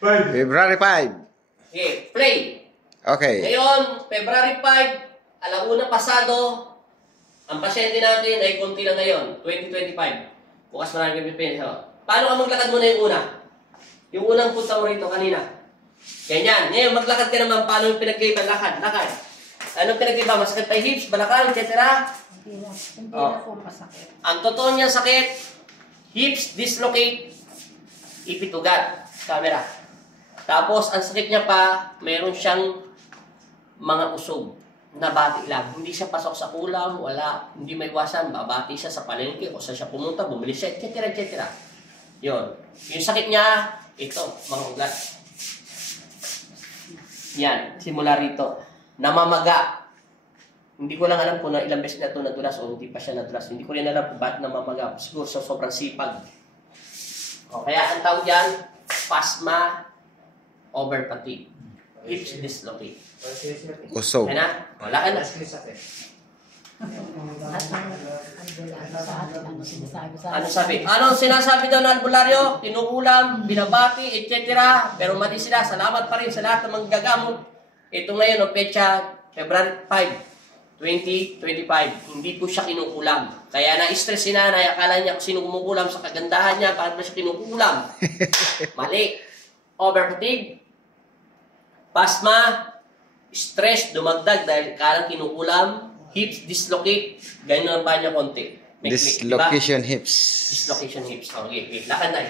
February 5. Okay, play. Okay. Ngayon, February 5, alauna pasado, ang pasyente natin ay konti lang ngayon, 2025. Bukas maraming pipili. Paano ka maglakad muna yung una? Yung unang punta mo rito kanina. Ganyan. Ngayon, maglakad ka naman. Paano yung pinagkaiba? Lakad. Anong pinagkaiba? Masakit pa yung hips, balakang, etc. Hindi na po masakit. Ang totoo niya sakit, hips dislocate, ipitugat. Camera. Tapos, ang sakit niya pa, mayroon siyang mga usog. Nabati lang. Hindi siya pasok sa kulam, wala, hindi may iwasan, babati siya sa palengke, o saan siya pumunta, bumili siya, etc. etc. Yun. Yung sakit niya, ito, mga ugat. Yan, simula rito. Namamaga. Hindi ko lang alam kung ilang beses na ito nadulas o hindi pa siya nadulas. Hindi ko rin alam kung bakit namamaga. Siguro sa sobrang sipag. O, kaya ang tawag dyan, spasma over fatigue. Hips dislocate. Usog. Kaya na? Wala ka na. Ano sabi? Anong sinasabi daw ng albularyo? Tinuulam, binabati, etc. Pero mali sila. Salamat pa rin sa lahat ng manggagamot. Ito ngayon, ang petsa, February 5, 2025. Hindi po siya kinukulam. Kaya na-stress si nanay. Akala niya kung sino kumukulam sa kagandahan niya. Bakit ba siya kinukulam? Mali. Over-fatigue. Pasma. Stress. Dumagdag dahil kalang kinukulam. Hips dislocate. Ganyan pa niya konti. Dislocation hips. Dislocation hips. Okay. Lakad na.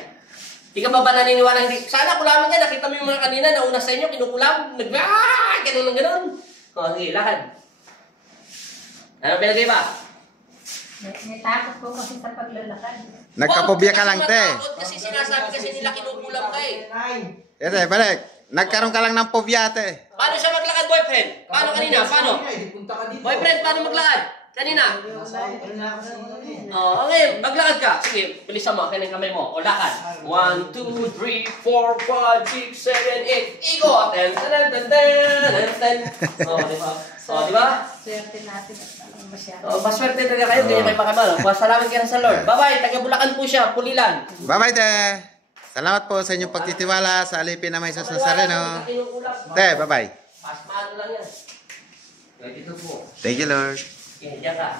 Di ka ba naniniwala? Hindi. Sana kulaman ka. Nakita mo yung mga kanina na una sa inyo. Kinukulam. Ganun. Okay. Lakad. Ano pinagay ba? May takot po kasi sa paglalakad. Nagkapobya ka lang, te. Kasi sinasabi kasi nila kinukulam ka eh. Ete, balik. Nagkaroon ka lang ng pobya, te. Paano siya maglakad, boyfriend? Paano kanina? Paano? Boyfriend, paano maglakad? Kanina? Oh, okay, maglakad ka. Sige, bilisan mo. Kaya ng kamay mo. O, lakad. 1, 2, 3, 4, 5, 6, 7, 8. Ikot! Oh, di ba? Oh, di ba? Swerte natin at alam masyado. Oh, maswerte talaga kayo. Ganyan kayo makabalo. Salamat kayo sa Lord. Bye-bye. Taga-Bulacan po siya. Pulilan. Bye-bye, te. Salamat po sa inyong pagtitiwala sa alipin na may Jesus Nazareno. Te, bye-bye. Pasmado lang yan. Ito po. Thank you, Lord. Yan ka.